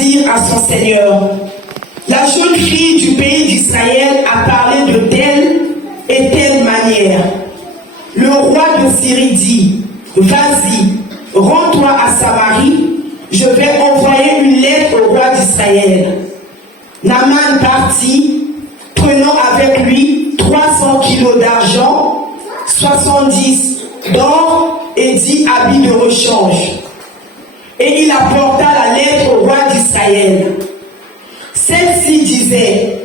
dire à son Seigneur. La jeune fille du pays d'Israël a parlé de telle et telle manière. Le roi de Syrie dit, vas-y, rends-toi à Samarie, je vais envoyer une lettre au roi d'Israël. Naaman partit, prenant avec lui 300 kilos d'argent, 70 d'or et 10 habits de rechange. Et il apporta la lettre au roi d'Israël. Celle-ci disait,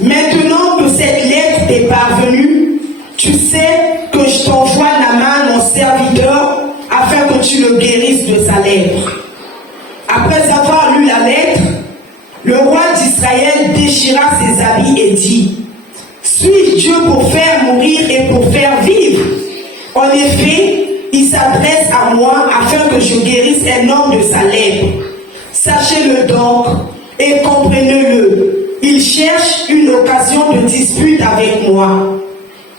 maintenant que cette lettre t'est parvenue, tu sais que je t'envoie Naaman, mon serviteur, afin que tu le guérisses de sa lèpre. Après avoir lu la lettre, le roi d'Israël déchira ses habits et dit, suis-je Dieu pour faire mourir et pour faire vivre? En effet, il s'adresse à moi afin que je guérisse un homme de sa lèpre. Sachez-le donc et comprenez-le. Il cherche une occasion de dispute avec moi.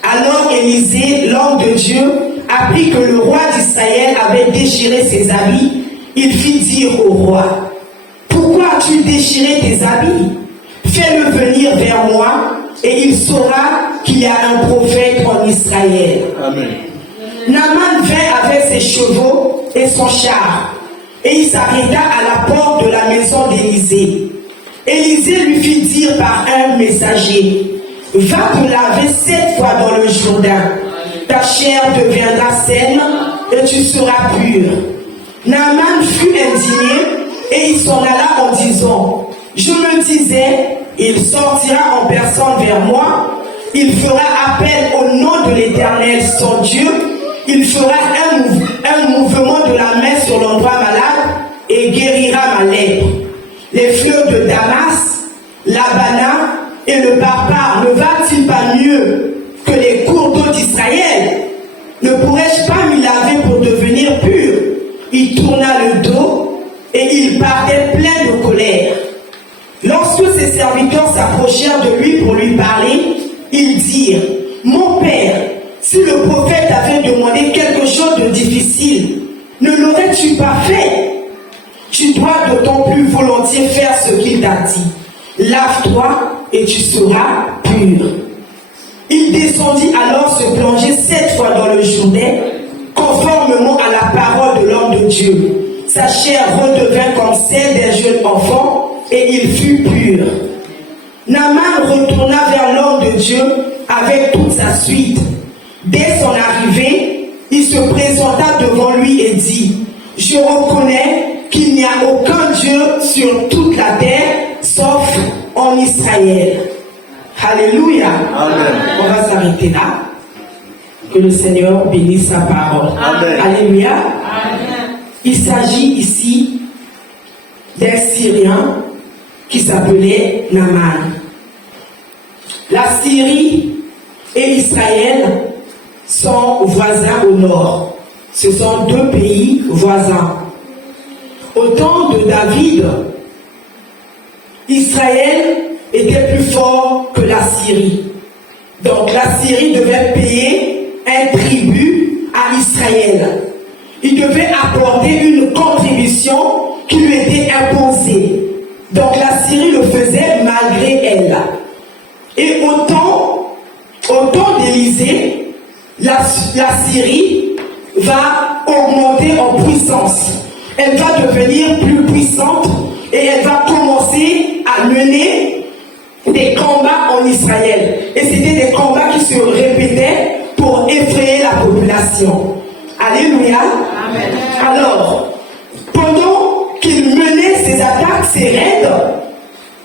Alors Élisée, l'homme de Dieu, apprit que le roi d'Israël avait déchiré ses habits. Il fit dire au roi, pourquoi as-tu déchiré tes habits? Fais-le venir vers moi et il saura qu'il y a un prophète en Israël. Amen. Naaman vint avec ses chevaux et son char, et il s'arrêta à la porte de la maison d'Élisée. Élisée lui fit dire par un messager, va te laver 7 fois dans le Jourdain, ta chair deviendra saine et tu seras pur. Naaman fut indigné et il s'en alla en disant, je me disais, il sortira en personne vers moi, il fera appel au nom de l'Éternel son Dieu, il fera un mouvement de la main sur l'endroit malade et guérira ma lèpre. Les fleurs de Damas, l'Abana et le barbare ne va-t-il pas mieux que les cours d'eau d'Israël? Ne pourrais-je pas m'y laver pour devenir pur? Il tourna le dos et il partait plein de colère. Lorsque ses serviteurs s'approchèrent de lui pour lui parler, ils dirent, mon père, si le prophète avait demandé quelque chose de difficile, ne l'aurais-tu pas fait? Tu dois d'autant plus volontiers faire ce qu'il t'a dit. Lave-toi et tu seras pur. Il descendit alors se plonger 7 fois dans le Jourdain, conformément à la parole de l'homme de Dieu. Sa chair redevint comme celle d'un jeune enfant et il fut pur. Naaman retourna vers l'homme de Dieu avec toute sa suite. Dès son arrivée, il se présenta devant lui et dit, je reconnais qu'il n'y a aucun Dieu sur toute la terre, sauf en Israël. Alléluia. Amen. On va s'arrêter là. Que le Seigneur bénisse sa parole. Amen. Alléluia. Amen. Il s'agit ici d'un Syrien qui s'appelait Naaman. La Syrie et Israël sont voisins au nord. Ce sont 2 pays voisins. Au temps de David, Israël était plus fort que la Syrie. Donc la Syrie devait payer un tribut à Israël. Il devait apporter une contribution qui lui était imposée. Donc la Syrie le faisait malgré elle. Et au temps d'Élisée, la Syrie va augmenter en puissance. Elle va devenir plus puissante et elle va commencer à mener des combats en Israël. Et c'était des combats qui se répétaient pour effrayer la population. Alléluia. Amen. Alors, pendant qu'il menait ses attaques, ses raids,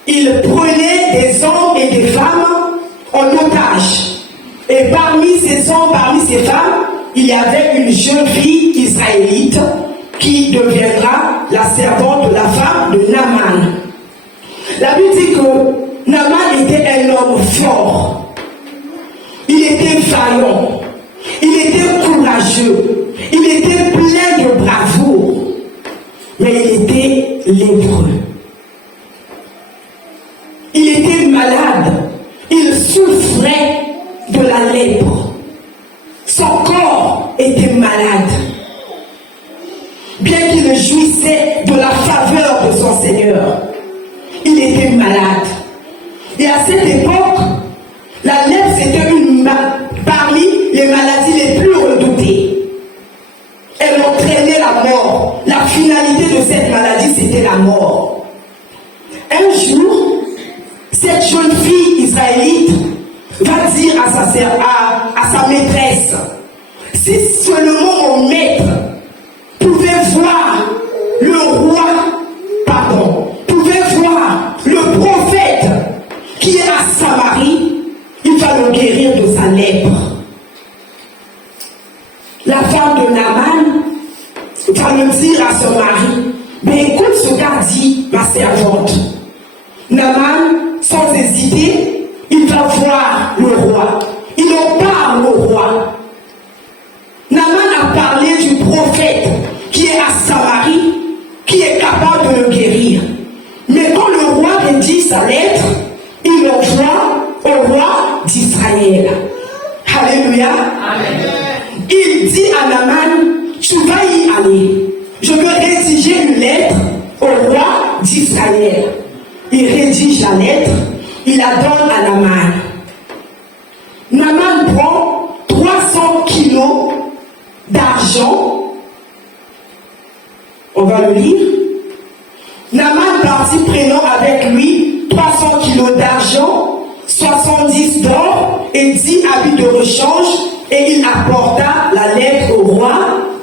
il prenait des hommes et des femmes en otage. Et parmi ces hommes, parmi ces femmes, il y avait une jeune fille israélite qui deviendra la servante de la femme de Naaman. La Bible dit que Naaman était un homme fort. Il était vaillant. Il était courageux. Il était plein de bravoure. Mais il était lépreux. Il était malade. Il souffrait de la lèpre. Son corps était malade. Bien qu'il jouissait de la faveur de son Seigneur. était malade. Et à cette époque, la lèpre c'était parmi les maladies les plus redoutées. Elle entraînait la mort. La finalité de cette maladie, c'était la mort. Un jour, cette jeune fille israélite va dire à sa maîtresse, si seulement mon maître pouvait voir pouvait voir le prophète qui est à Samarie, il va le guérir de sa lèpre. La femme de Naaman va me dire à son mari, mais écoute ce qu'a dit ma servante. Naaman, sans hésiter, il va voir le roi. Il en parle au roi. Naaman a parlé du prophète qui est à Samarie, qui est capable de le guérir. Mais quand le roi rédige sa lettre, il l'envoie au roi d'Israël. Alléluia. Amen. Il dit à Naaman, tu vas y aller. Je veux rédiger une lettre au roi d'Israël. Il rédige la lettre, il la donne à Naaman. Naaman prend 300 kilos d'argent. On va le lire. Naaman partit prenant avec lui 300 kilos d'argent, 70 d'or et 10 habits de rechange, et il apporta la lettre au roi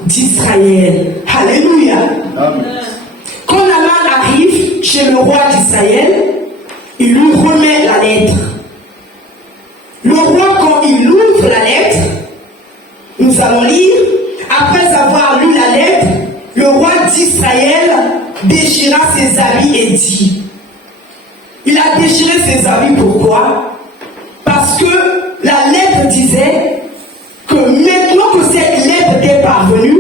d'Israël. Alléluia. Amen. Quand Naaman arrive chez le roi d'Israël, il lui remet la lettre. Le roi, quand il ouvre la lettre, nous allons lire, après avoir lu la lettre, le roi d'Israël déchira ses habits et dit, il a déchiré ses habits, pourquoi? Parce que la lettre disait que maintenant que cette lettre t'est parvenue,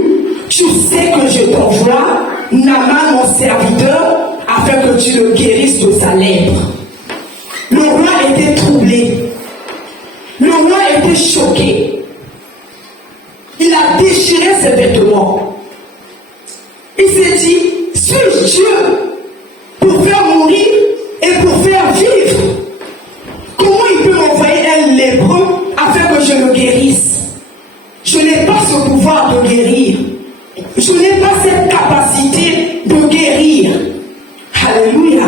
tu sais que je t'envoie Naaman mon serviteur afin que tu le guérisses de sa lèpre. Le roi était troublé. Le roi était choqué. Il a déchiré ses vêtements. Il s'est dit, suis-je Dieu pour faire mourir et pour faire vivre? Comment il peut m'envoyer un lépreux afin que je le guérisse? Je n'ai pas ce pouvoir de guérir. Je n'ai pas cette capacité de guérir. Alléluia.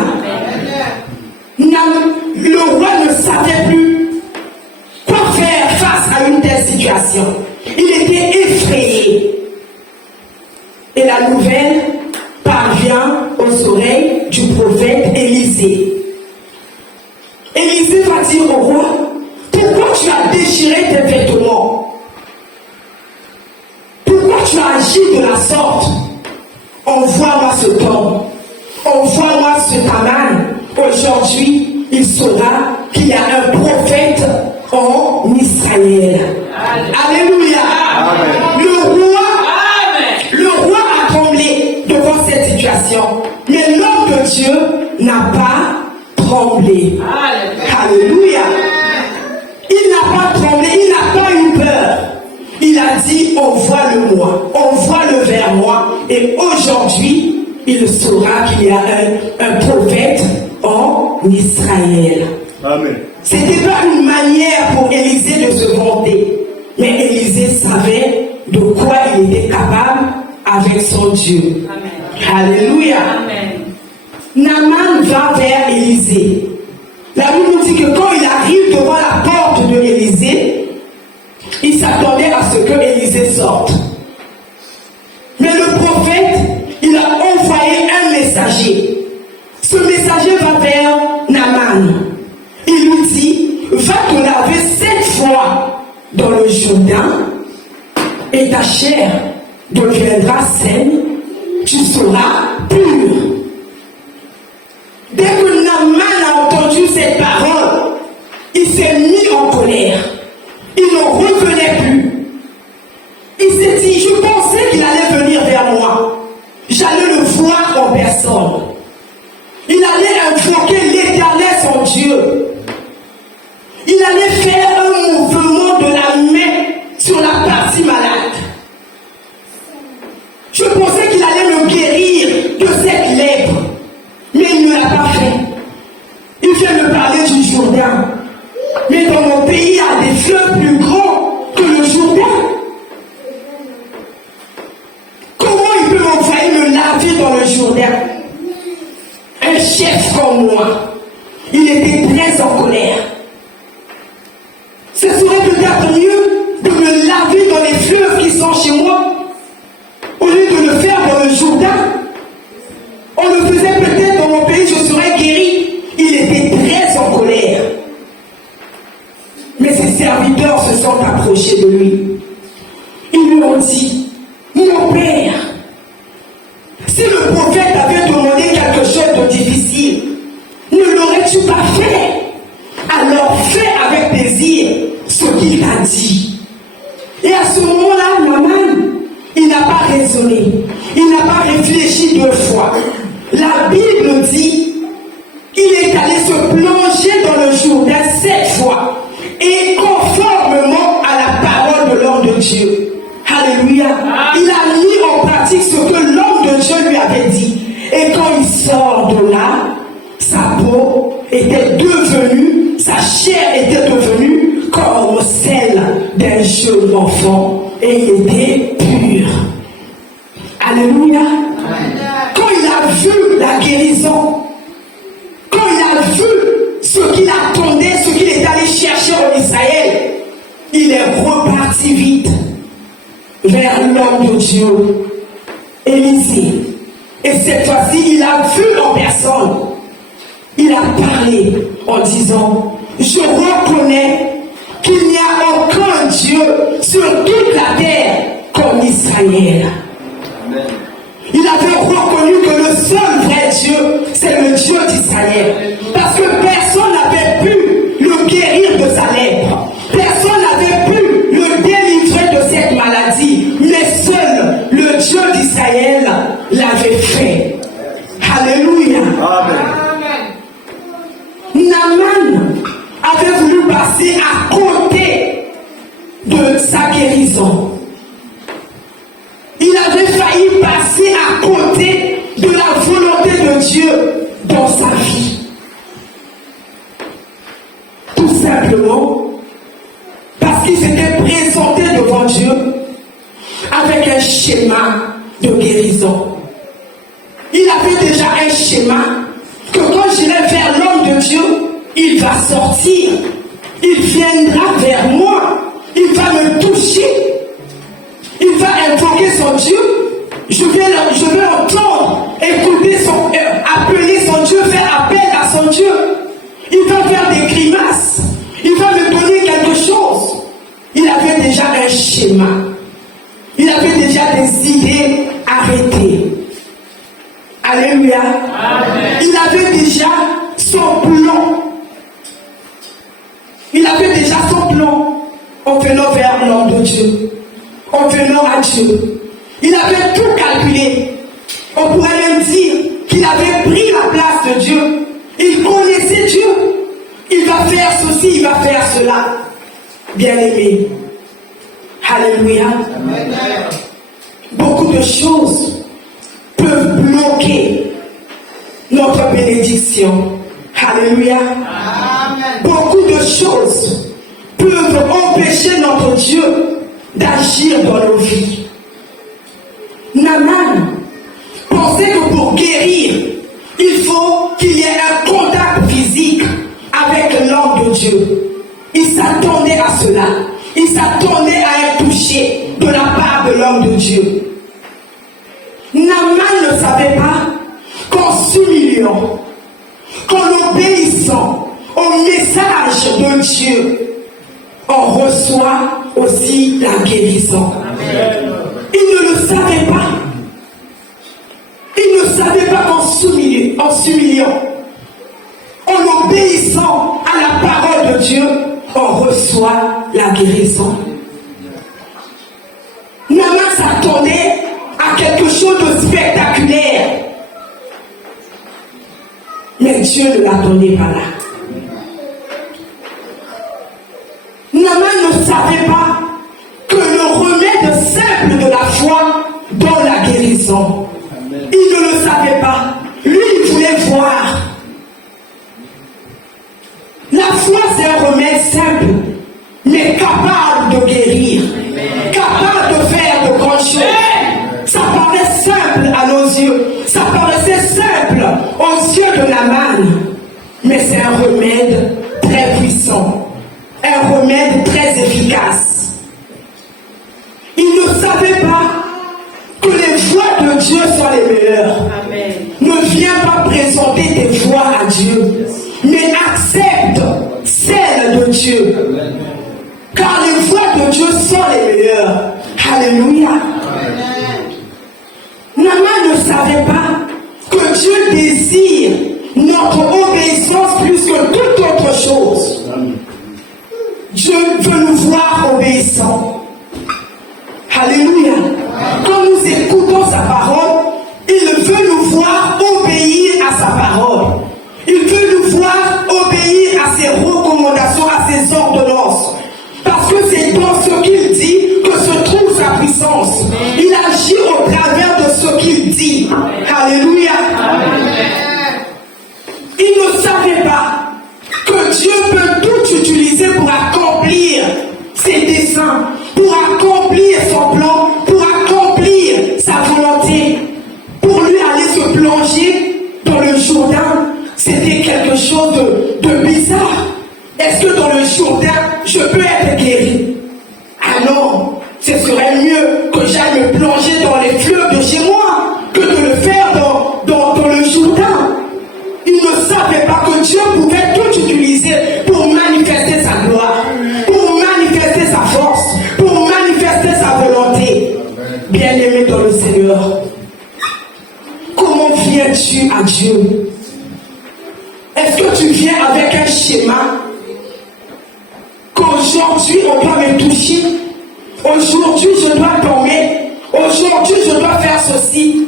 Le roi ne savait plus quoi faire face à une telle situation. Il était effrayé. Et la nouvelle parvient aux oreilles du prophète Élisée. Élisée va dire au roi, pourquoi tu as déchiré tes vêtements? Pourquoi tu as agi de la sorte? Envoie-moi ce homme. Envoie-moi ce Naaman. Aujourd'hui, il saura qu'il y a un prophète en Israël. Alléluia. Amen. Le roi a tremblé devant cette situation. Mais l'homme de Dieu n'a pas tremblé. Alléluia. Il n'a pas tremblé, il n'a pas eu peur. Il a dit, envoie-le-moi, envoie-le vers moi. Et aujourd'hui, il saura qu'il y a un prophète en Israël. Amen. Ce n'était pas une manière pour Élisée de se vanter. Mais Élisée savait de quoi il était capable avec son Dieu. Amen. Alléluia. Amen. Naaman va vers Élisée. La Bible nous dit que quand il arrive devant la porte de Élisée, il s'attendait à ce que Élisée sorte. Mais le prophète, il a envoyé un messager. Ce messager va vers Naaman. Il lui dit, va te laver 7 fois dans le Jourdain et ta chair deviendra saine, tu seras pur. Dès que Naaman a entendu cette parole, il s'est mis en colère. Il n'en revenait plus. Il s'est dit, je pensais qu'il allait venir vers moi. J'allais le voir en personne. Il allait invoquer l'Éternel, son Dieu. Il allait faire un mouvement de la main sur la partie malade. Je pensais qu'il allait me guérir de cette lèpre. Mais il ne l'a pas fait. a des fleuves plus grands que le Jourdain. Comment il peut m'envoyer me laver dans le Jourdain? Un chef comme moi, il était très en colère. Ce serait peut-être mieux de me laver dans les fleuves qui sont chez moi, au lieu de le faire dans le Jourdain. On le faisait peut-être dans mon pays, je serais guéri. Il était très en colère. Mais ses serviteurs se sont approchés de lui. Ils lui ont dit, mon père, si le prophète avait demandé quelque chose de difficile, ne l'aurais-tu pas fait? Alors fais avec plaisir ce qu'il t'a dit. Et à ce moment-là, Naaman, il n'a pas raisonné, il n'a pas réfléchi 2 fois. La Bible dit, il est allé se plonger dans le Jourdain 7 fois, et conformément à la parole de l'homme de Dieu. Alléluia. Il a mis en pratique ce que l'homme de Dieu lui avait dit. Et quand il sort de là, sa peau était devenue, sa chair était devenue comme celle d'un jeune enfant. Et il était pur. Alléluia. Quand il a vu la guérison, quand il a vu ce qu'il attendait, ce qu'il est allé chercher en Israël, il est reparti vite vers l'homme de Dieu, Élisée. Et cette fois-ci, il a vu en personne. Il a parlé en disant, je reconnais qu'il n'y a aucun Dieu sur toute la terre comme Israël. Amen. Il avait reconnu que le seul vrai Dieu, c'est le Dieu d'Israël. Parce que personne n'avait pu le guérir de sa lèpre. Personne n'avait pu le délivrer de cette maladie. Mais seul le Dieu d'Israël l'avait fait. Alléluia. Amen. Naaman avait voulu passer à côté de sa guérison. Il avait failli passer à côté de la volonté de Dieu dans sa vie. Tout simplement parce qu'il s'était présenté devant Dieu avec un schéma de guérison. Il avait déjà un schéma que quand j'irai vers l'homme de Dieu, il va sortir, il viendra vers moi, il va me toucher. Il va invoquer son Dieu. Je vais entendre, écouter appeler son Dieu, faire appel à son Dieu. Il va faire des grimaces. Il va me donner quelque chose. Il avait déjà un schéma. Il avait déjà des idées arrêtées. Alléluia. Amen. Il avait déjà son plan. Il avait déjà son plan en venant vers l'homme de Dieu. En venant à Dieu. Il avait tout calculé. On pourrait même dire qu'il avait pris la place de Dieu. Il connaissait Dieu. Il va faire ceci, il va faire cela. Bien-aimé. Alléluia. Amen. Beaucoup de choses peuvent bloquer notre bénédiction. Alléluia. Amen. Beaucoup de choses peuvent empêcher notre Dieu d'agir dans nos vies. Naaman pensait que pour guérir, il faut qu'il y ait un contact physique avec l'homme de Dieu. Il s'attendait à cela. Il s'attendait à être touché de la part de l'homme de Dieu. Naaman ne savait pas qu'en s'humiliant, qu'en obéissant au message de Dieu, on reçoit aussi la guérison. Amen. Il ne le savait pas. Il ne savait pas qu'en s'humiliant, en obéissant à la parole de Dieu, on reçoit la guérison. Naaman s'attendait à quelque chose de spectaculaire. Mais Dieu ne l'attendait pas là. Naaman ne savait pas que le remède simple de la foi donne la guérison. Amen. Il ne le savait pas. Lui, il voulait voir. La foi, c'est un remède simple. Mais capable de guérir, capable de faire de grandes choses. Ça paraît simple à nos yeux, ça paraissait simple aux yeux de Naaman, mais c'est un remède très puissant, un remède très efficace. Il ne savait pas que les voies de Dieu sont les meilleures. Amen. Ne viens pas présenter tes voies à Dieu, mais accepte celles de Dieu. Amen. Car les voies de Dieu sont les meilleures. Alléluia. Naaman ne savait pas que Dieu désire notre obéissance plus que toute autre chose. Dieu veut nous voir obéissants. Alléluia. Quand nous écoutons sa parole, il veut nous voir obéir à sa parole. Il veut nous voir obéir à ses recommandations, à ses ordonnances. Parce que c'est dans ce qu'il dit que se trouve sa puissance. Il agit au travers de ce qu'il dit. Alléluia. Il ne savait pas que Dieu peut tout utiliser pour accomplir ses desseins, pour accomplir son plan, pour accomplir sa volonté. Pour lui aller se plonger dans le Jourdain, c'était quelque chose de bizarre. Est-ce que dans le Jourdain, je peux être guéri? Ah non, ce serait mieux que j'aille me plonger dans les fleuves de chez moi que de le faire dans le Jourdain. Il ne savait pas que Dieu pouvait tout utiliser pour manifester sa gloire, pour manifester sa force, pour manifester sa volonté. Bien-aimé dans le Seigneur, comment viens-tu à Dieu? Est-ce que tu viens avec un schéma? Qu'aujourd'hui on doit me toucher, aujourd'hui je dois tomber, aujourd'hui je dois faire ceci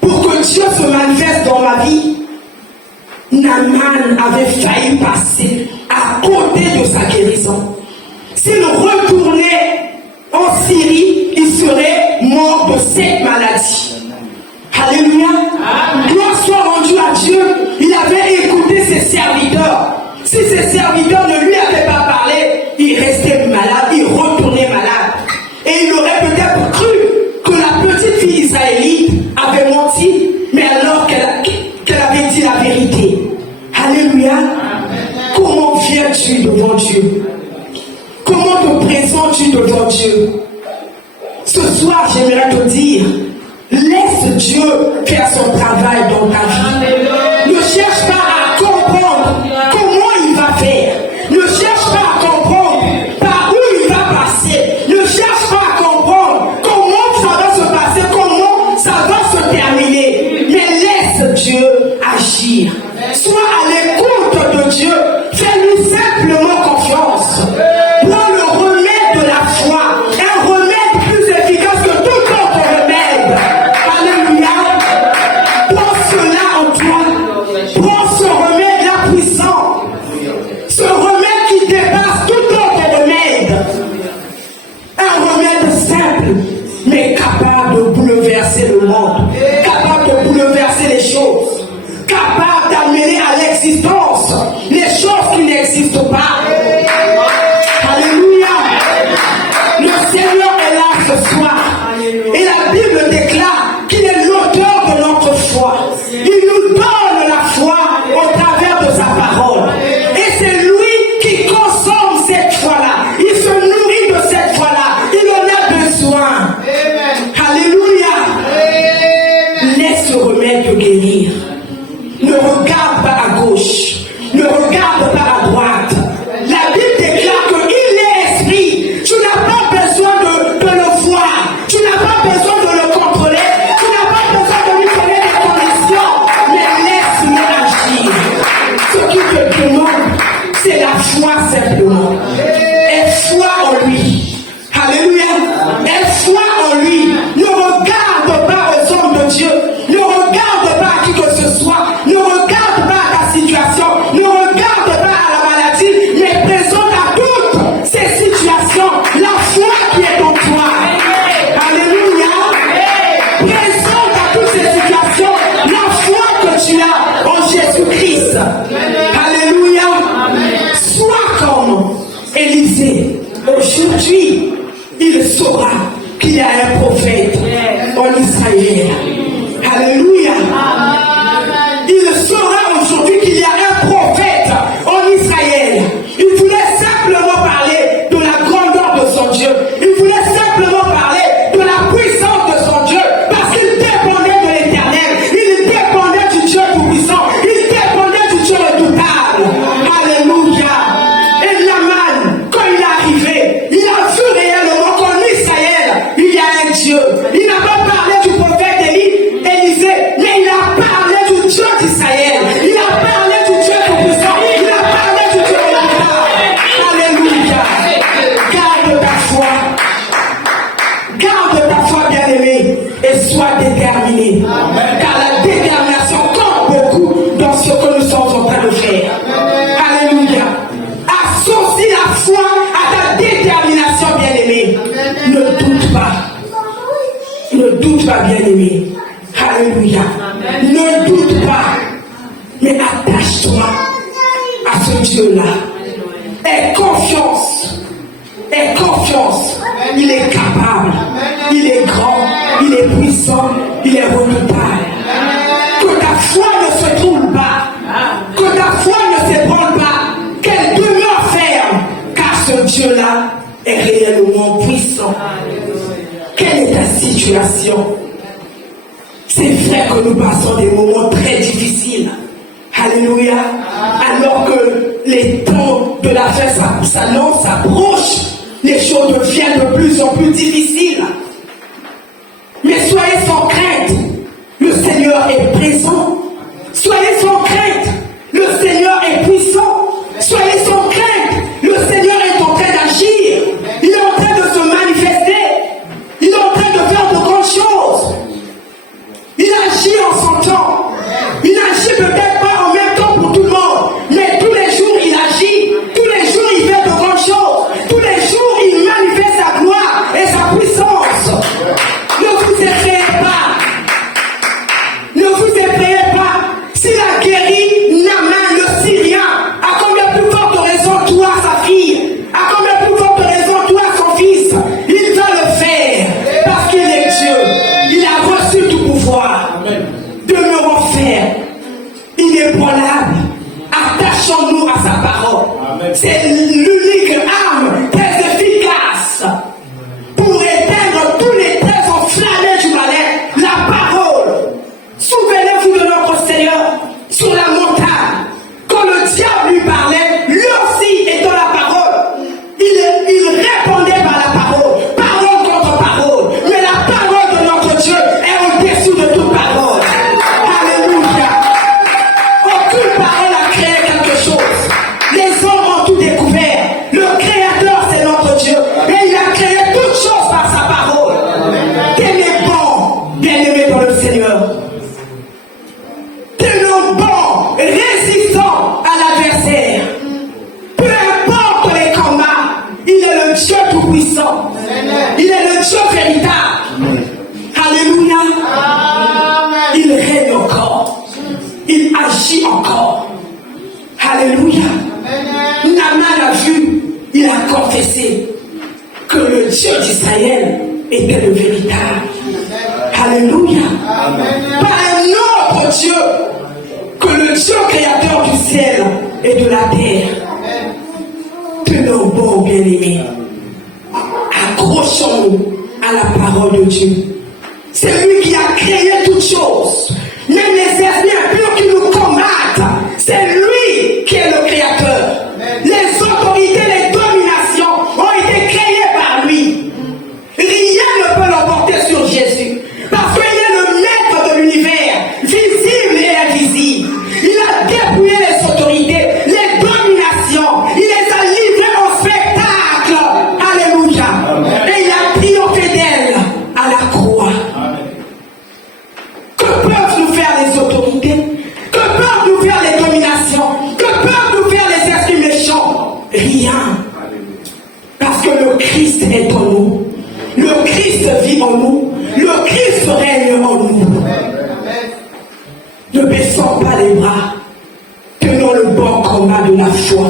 pour que Dieu se manifeste dans ma vie? Naaman avait failli passer à côté de sa guérison. S'il retournait en Syrie, il serait mort de cette maladie. Alléluia. Gloire soit rendue à Dieu. Il avait écouté ses serviteurs. Si ses serviteurs ne lui avaient pas parlé, il restait malade, il retournait malade. Et il aurait peut-être cru que la petite fille israélite avait menti, mais alors qu'elle avait dit la vérité. Alléluia. Comment viens-tu devant Dieu? Comment te présentes-tu devant Dieu? Ce soir, j'aimerais te dire, laisse Dieu faire son travail dans ta vie. Ne cherche pas à comprendre comment il va faire. Ne cherche pas à comprendre par où il va passer. Ne cherche pas à comprendre comment ça va se passer, comment ça va se terminer. Mais laisse Dieu agir. Sois à l'écoute de Dieu. Fais-lui simplement confiance. Prends le remède de la foi. Un remède plus efficace que tout autre remède. Alléluia. Prends cela en toi. Prends ce remède-là puissant. Ce remède qui dépasse tout autre remède. Un remède simple, mais capable de bouleverser le monde. Capable de bouleverser les choses. Capable d'amener à l'existence les choses qui n'existent pas. Alléluia. Le Seigneur est là ce soir. Et la Bible déclare qu'il est l'auteur de notre foi. Il nous donne la foi au travers de sa parole. Et c'est lui qui consomme cette foi-là. Il se nourrit de cette foi-là. Il en a besoin. Alléluia. Laisse ce remède te guérir. Ne regarde pas à gauche. Ne regarde pas à droite. La Bible déclare qu'il est esprit. Tu n'as pas besoin de le voir. Tu n'as pas besoin de le contrôler. Tu n'as pas besoin de lui donner des conditions. Mais laisse-le agir. Ce qu'il te demande, c'est la foi simplement. Aie foi en lui. Alléluia. Aie foi en lui. Ne regarde pas aux hommes de Dieu. Ne regarde pas à qui que ce soit. Ne regarde pas à ta situation. Ne regarde pas à la maladie. Mais présente à toutes ces situations la foi qui est en toi. Alléluia. Présente à toutes ces situations la foi que tu as en Jésus-Christ. Alléluia. Sois comme Élisée. Aujourd'hui, il saura qu'il y a un prophète en Israël. Alléluia. Il saura aujourd'hui qu'il y a un prophète en Israël. Il voulait simplement parler de la grandeur de son Dieu. Il voulait simplement parler de la puissance de son Dieu. Parce qu'il dépendait de l'Éternel. Il dépendait du Dieu tout-puissant. Il dépendait du Dieu redoutable. Alléluia. Et Naaman, quand il est arrivé, il a vu réellement qu'en Israël, il y a un Dieu. Il n'a pas parlé du prophète Élisée, mais il a parlé du Dieu d'Israël. Il a parlé du Dieu tout-puissant. Il a parlé du Dieu redoutable. Alléluia. Garde ta foi. Garde ta foi, bien-aimé, et sois déterminé. Car la détermination compte beaucoup dans ce que nous sommes en train de faire. Alléluia. Associe la foi à ta détermination, bien-aimé. Ne doute pas. Ne doute pas, bien-aimé. Alléluia. Ne doute pas. Mais attache-toi à ce Dieu-là. Aie confiance. Aie confiance. Il est capable. Il est grand. Il est puissant. Il est redoutable. Que ta foi ne se trouble pas. Que ta foi ne s'ébranle pas. Qu'elle demeure ferme. Car ce Dieu-là est réellement puissant. Quelle est ta situation? C'est vrai que nous passons des moments très difficiles. Alléluia. Alors que les temps de la fin s'annoncent, s'approchent, les choses deviennent de plus en plus difficiles. Mais soyez sans crainte. Le Seigneur est présent. Soyez sans crainte. Le Seigneur est puissant. Soyez sans crainte. Le Seigneur est en train d'agir. Il est en train de se manifester. Il est en train de faire de grandes choses. Il agit en son temps. Il agit peut-être pas en même temps pour tout le monde, mais tous les jours il agit. Tous les jours il fait de grandes choses. Tous les jours il manifeste sa gloire et sa puissance. Ne vous effrayez pas. Ne vous effrayez pas. S'il a guéri Naaman le Syrien, à combien plus forte raison toi sa fille? À combien plus forte raison toi son fils? Il va le faire parce qu'il est Dieu. Il a reçu tout pouvoir. Demeurons fermes, inébranlables. Attachons-nous à sa parole. C'est l'unique arme très efficace pour éteindre tous les traits enflammés du malin. La parole. Souvenez-vous de notre Seigneur sur la montagne. Quand le diable lui parlait, lui aussi est dans la parole. Il répondait par la parole. Parole contre parole. Mais la parole de notre Dieu est au-dessus de toute parole. Alléluia. Aucune parole a créé quelque chose. Les hommes ont tout découvert. Le Créateur, c'est notre Dieu. Et il a créé toutes choses par sa parole. Tenez bon, bien-aimés dans le Seigneur. Tenons bon, résistons à l'adversaire. Peu importe les combats, il est le Dieu tout-puissant. Il est le Dieu véritable. Alléluia. Il règne encore. Il agit encore. Alléluia. Naaman a vu, il a confessé que le Dieu d'Israël était le véritable. Alléluia. Pas un autre Dieu que le Dieu créateur du ciel et de la terre. Tenons bon, bien-aimés. Accrochons-nous à la parole de Dieu. C'est lui qui a créé toutes choses. Même les esprits impurs qui nous combattent, c'est lui qui est le créateur. Les autorités, les dominations ont été créées par lui. Rien ne peut l'emporter sur Jésus. Parce qu'il est le maître de l'univers, visible et invisible. Il a dépouillé les autorités, les dominations. Il les a livrées au spectacle. Alléluia. Et il a triomphé d'elles à la croix. Que peuvent nous faire les autorités? Que peuvent nous faire les dominations? Que peuvent nous faire les esprits méchants? Rien. Parce que le Christ est en nous. Le Christ vit en nous. Le Christ règne en nous. Ne baissons pas les bras. Tenons le bon combat de la foi.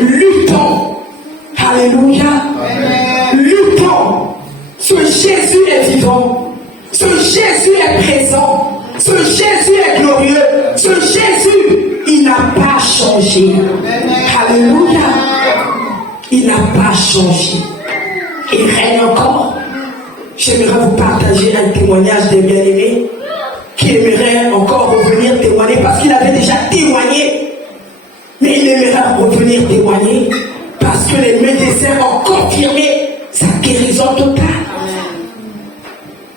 Luttons. Alléluia. Luttons. Ce Jésus est vivant. Ce Jésus est présent. Ce Jésus est glorieux. Ce Jésus, il n'a pas changé. Alléluia. Il n'a pas changé. Il règne encore. J'aimerais vous partager un témoignage des bien-aimés qui aimerait encore revenir témoigner parce qu'il avait déjà témoigné. Mais il aimerait revenir témoigner parce que les médecins ont confirmé sa guérison totale.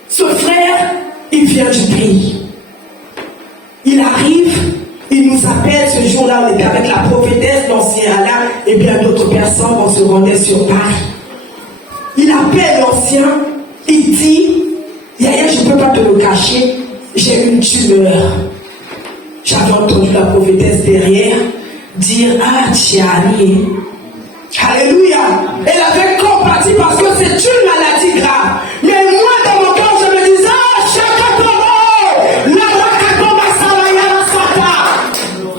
Ce frère, il vient du pays. Il arrive, il nous appelle ce jour-là, on était avec la prophétesse, l'ancien Alain et bien d'autres personnes, on se rendait sur Paris. Il appelle l'ancien, il dit, Yaya, je ne peux pas te le cacher, j'ai une tumeur. J'avais entendu la prophétesse derrière dire, ah, Tiani. Alléluia. Elle avait compati parce que c'est une maladie grave. Mais moi, dans mon cœur, je me disais, ah, Chakatoro,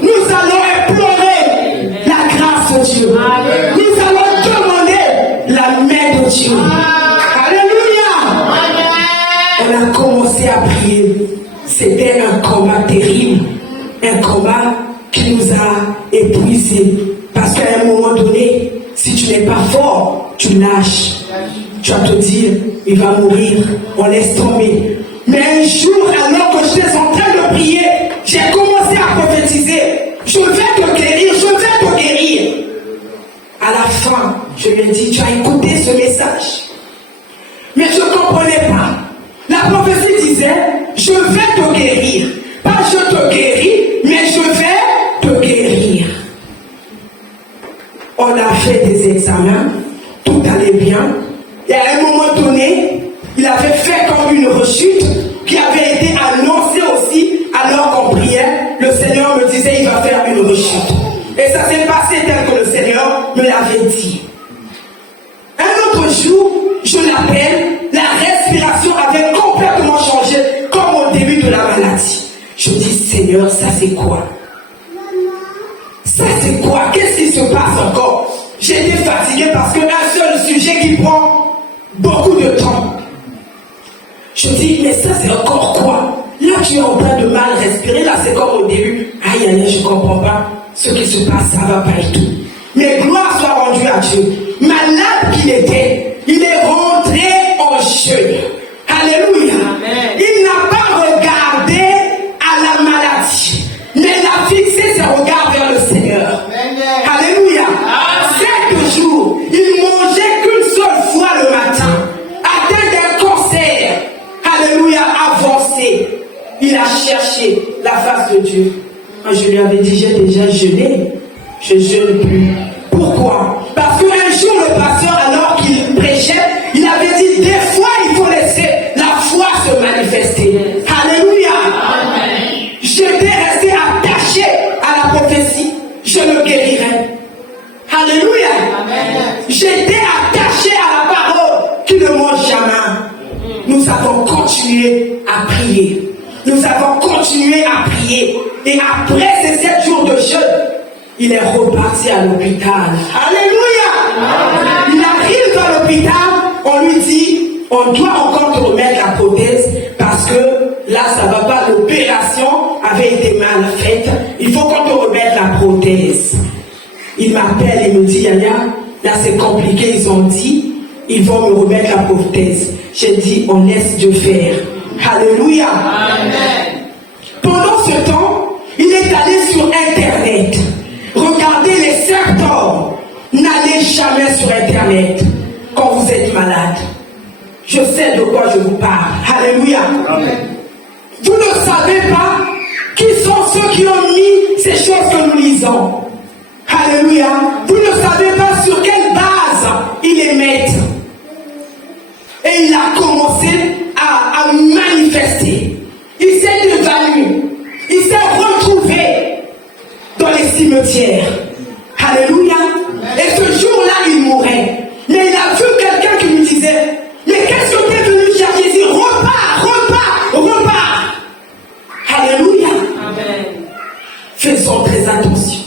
nous allons implorer la grâce de Dieu. Nous allons demander la main de Dieu. Alléluia. On a commencé à prier. C'était un combat terrible. Un combat qui nous a épuisés. Parce qu'à un moment donné, si tu n'es pas fort, tu lâches. Tu vas te dire, il va mourir, on laisse tomber. Mais un jour, alors que j'étais en train de prier, j'ai commencé à prophétiser. Je vais te guérir, je vais te guérir. À la fin, je lui ai dit, tu as écouté ce message. Mais je ne comprenais pas. La prophétie disait, je vais te guérir. Pas je te guéris, mais je vais te guérir. On a fait des examens, tout allait bien. Et à un moment donné, il avait fait comme une rechute qui avait été annoncée aussi alors qu'on priait. Le Seigneur me disait, il va faire une rechute. Et ça s'est passé tel que le Seigneur me l'avait dit. Un autre jour, je l'appelle, la respiration avait complètement changé, comme au début de la maladie. Je dis, Seigneur, ça c'est quoi? Ça c'est quoi? Qu'est-ce qui se passe encore? J'étais fatigué parce qu'un seul sujet qui prend beaucoup de temps. Je dis, mais ça c'est encore quoi? Là tu es en train de mal respirer, là c'est comme au début. Aïe aïe, je ne comprends pas ce qui se passe, ça va pas et tout. Mais gloire soit rendue à Dieu. Malade qu'il était, il est rentré en jeûne. Alléluia. Amen. Il n'a pas regardé à la maladie, mais il a fixé ses regards vers le Seigneur. Amen. Alléluia. 7 jours, il mangeait qu'une seule fois le matin, atteint d'un cancer. Alléluia, avancé. Il a cherché la face de Dieu. Moi, je lui avais dit, j'ai déjà jeûné, je ne jeûne plus. Pourquoi? Parce qu'un jour, le pasteur, alors qu'il prêchait, il avait dit, des fois, il faut laisser la foi se manifester. Alléluia. Amen. J'étais resté attaché à la prophétie. Je le guérirai. Alléluia. Amen. J'étais attaché à la parole qui ne mange jamais. Nous avons continué à prier. Nous avons continué à prier. Et après ces 7 jours de jeûne, il est reparti à l'hôpital. Alléluia. Amen. Il arrive dans l'hôpital, on lui dit, on doit encore te remettre la prothèse parce que là, ça ne va pas, l'opération avait été mal faite. Il faut qu'on te remette la prothèse. Il m'appelle et me dit, Yaya, là c'est compliqué, ils ont dit, ils vont me remettre la prothèse. J'ai dit, on laisse Dieu faire. Alléluia. Amen. Pendant ce temps, il est allé sur Internet. Regardez les symptômes. N'allez jamais sur Internet quand vous êtes malade. Je sais de quoi je vous parle. Alléluia. Amen. Vous ne savez pas qui sont ceux qui ont mis ces choses que nous lisons. Alléluia. Vous ne savez pas sur quelle base ils les mettent. Et il a commencé à manifester. Il s'est évanoui. Il s'est retrouvé dans les cimetières. Alléluia. Et ce jour-là, il mourait. Mais il a vu quelqu'un qui lui disait, mais qu'est-ce que tu es venu chercher? Il dit, repars, repars, repars. Alléluia. Amen. Faisons très attention.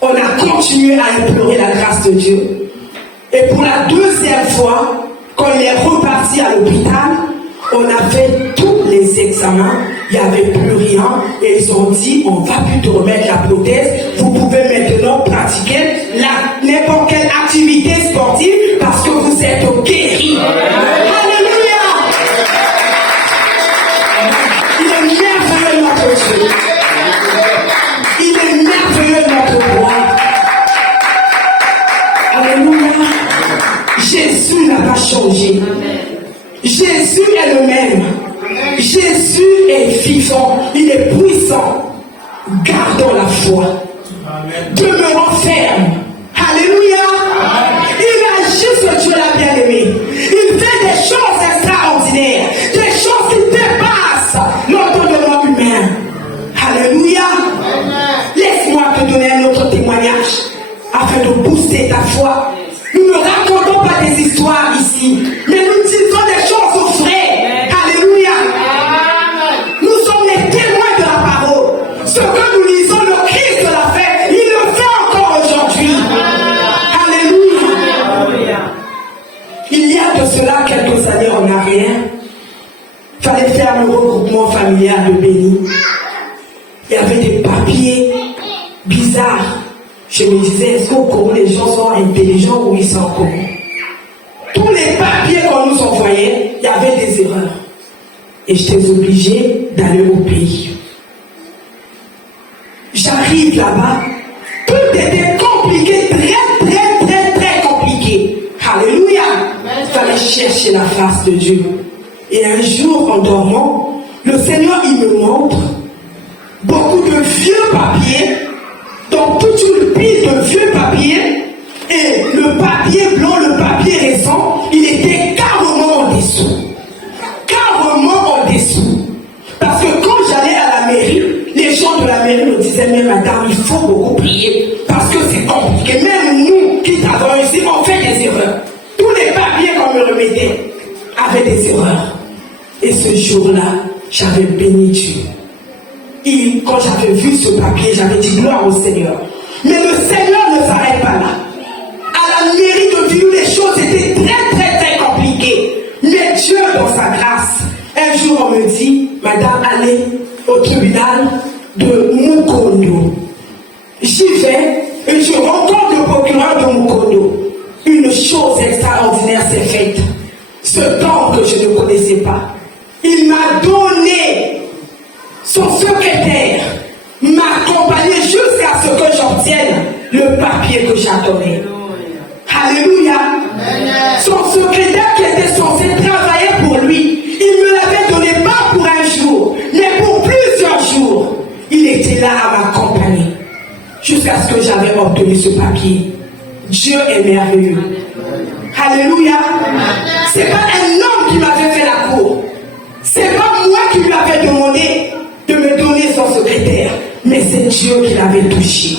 On a continué à implorer la grâce de Dieu. Et pour la deuxième fois, quand il est reparti à l'hôpital, on a fait tous les examens, il n'y avait plus rien, et ils ont dit, on va plus te remettre la prothèse, vous pouvez maintenant pratiquer n'importe quelle activité sportive parce que vous êtes guéris. Alléluia! Il est merveilleux notre Dieu. Il est merveilleux notre roi. Alléluia! Jésus n'a pas changé. Jésus est le même. Jésus est vivant. Il est puissant. Gardons la foi. Demeurons fermes. Alléluia. Il agit ce Dieu-là bien-aimé. Il fait des choses extraordinaires. Des choses qui dépassent l'entendement humain. Alléluia. Laisse-moi te donner un autre témoignage afin de booster ta foi. Nous ne racontons pas des histoires ici, mais nous disons des choses vraies. Alléluia. Nous sommes les témoins de la parole. Ce que nous lisons, le Christ l'a fait. Il le fait encore aujourd'hui. Alléluia. Il y a de cela quelques années en arrière, il fallait faire le regroupement familial de Béni. Il y avait des papiers bizarres. Je me disais, est-ce qu'au Congo, les gens sont intelligents ou ils sont cons? Tous les papiers qu'on nous envoyait, il y avait des erreurs. Et j'étais obligé d'aller au pays. J'arrive là-bas, tout était compliqué, très compliqué. Alléluia! Il fallait chercher la face de Dieu. Et un jour, en dormant, le Seigneur, il me montre beaucoup de vieux papiers. Donc toute une pile de vieux papiers, et le papier blanc, le papier récent, il était carrément en dessous. Carrément en dessous. Parce que quand j'allais à la mairie, les gens de la mairie me disaient, mais madame, il faut beaucoup prier, parce que c'est compliqué. Même nous qui travaillons ici, on fait des erreurs. Tous les papiers qu'on me remettait avaient des erreurs. Et ce jour-là, j'avais béni Dieu. Et quand j'avais vu ce papier, j'avais dit gloire au Seigneur. Mais le Seigneur ne s'arrête pas là. À la mairie de Vilou, les choses étaient très compliquées. Mais Dieu, dans sa grâce, un jour on me dit, madame, allez au tribunal de Mukondo. J'y vais et je rencontre le procureur de Mukondo. Une chose extraordinaire s'est faite. Ce temps que je ne connaissais pas. Il m'a donné son secrétaire, m'accompagner jusqu'à ce que j'obtienne le papier que j'attendais. Alléluia. Son secrétaire qui était censé travailler pour lui, il me l'avait donné pas pour un jour, mais pour plusieurs jours. Il était là à m'accompagner jusqu'à ce que j'avais obtenu ce papier. Dieu est merveilleux. Alléluia. C'est pas un homme qui m'avait fait la cour. C'est pas moi qui lui avais demandé de me donner son secrétaire, mais c'est Dieu qui l'avait touché.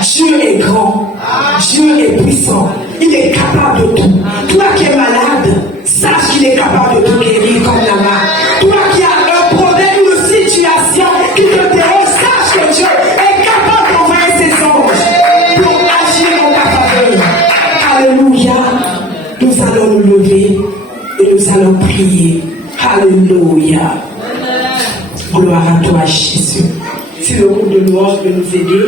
Dieu est grand, Dieu est puissant, il est capable de tout. Toi qui es malade, sache qu'il est capable de te guérir comme la main. Toi qui as un problème, une situation qui te dérange, sache que Dieu est capable d'envoyer ses anges pour agir en ta faveur. Alléluia. Nous allons nous lever et nous allons prier. Alléluia. Gloire à toi, Jésus. Si le groupe de louange peut nous aider.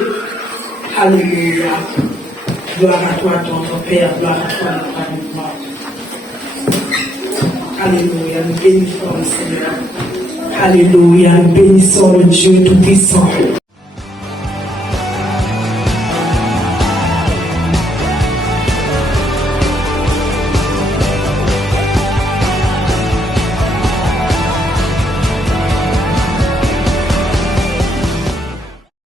Alléluia. Gloire à toi, ton Père. Gloire à toi, notre gloire. Alléluia. Nous bénissons le Seigneur. Alléluia. Nous bénissons le Dieu Tout-Puissant.